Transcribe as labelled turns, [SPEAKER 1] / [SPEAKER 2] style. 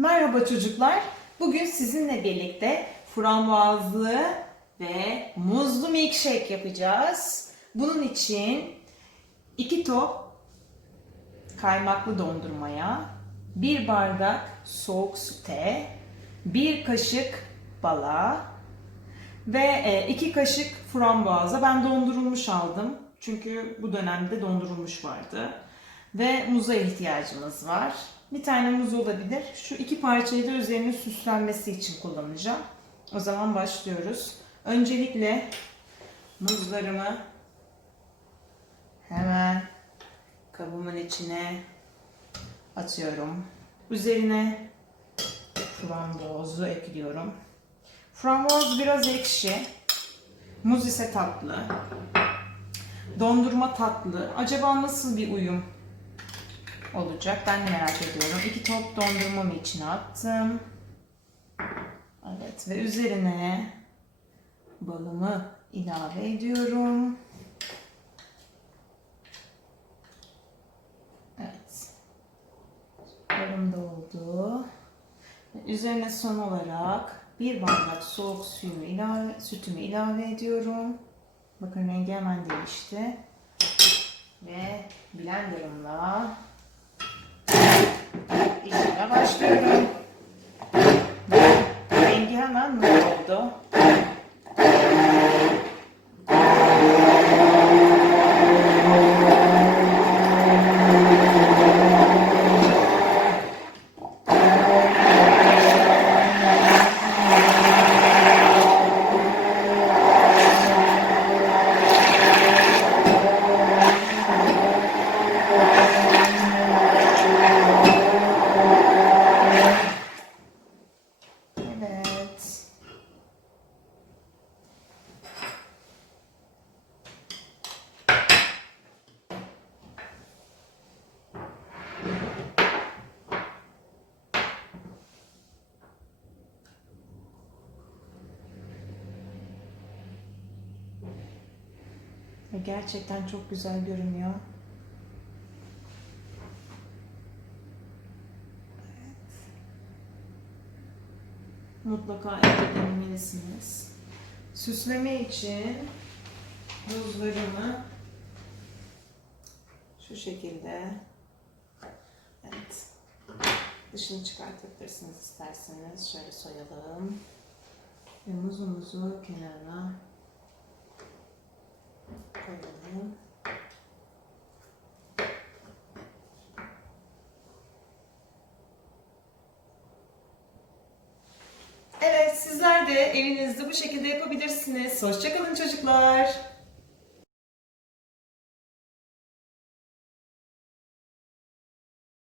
[SPEAKER 1] Merhaba çocuklar. Bugün sizinle birlikte frambuazlı ve muzlu milkshake yapacağız. Bunun için 2 top kaymaklı dondurmaya, 1 bardak soğuk süte, 1 kaşık bala ve 2 kaşık frambuaza. Ben dondurulmuş aldım. Çünkü bu dönemde dondurulmuş vardı. Ve muza ihtiyacımız var. Bir tane muz olabilir. Şu iki parçayı da üzerine süslenmesi için kullanacağım. O zaman başlıyoruz. Öncelikle muzlarımı hemen kabımın içine atıyorum. Üzerine frambuazı ekliyorum. Frambuaz biraz ekşi. Muz ise tatlı. Dondurma tatlı. Acaba nasıl bir uyum olacak? Ben de merak ediyorum. İki top dondurmamı içine attım. Evet ve üzerine balımı ilave ediyorum. Evet. Balım da oldu. Ve Üzerine son olarak bir bardak soğuk suyumu ilave, sütümü ilave ediyorum. Bakın rengi hemen değişti. Ve blenderımla işime başlıyorum. Ve rengi hemen mor oldu. Ve Gerçekten çok güzel görünüyor. Mutlaka evde denemelisiniz. Süsleme için buzlarımı şu şekilde evet dışını çıkartabilirsiniz isterseniz. Şöyle soyalım. Ve muzumuzu kenara koyalım. Evet, sizler de evinizde bu şekilde yapabilirsiniz. Hoşçakalın çocuklar.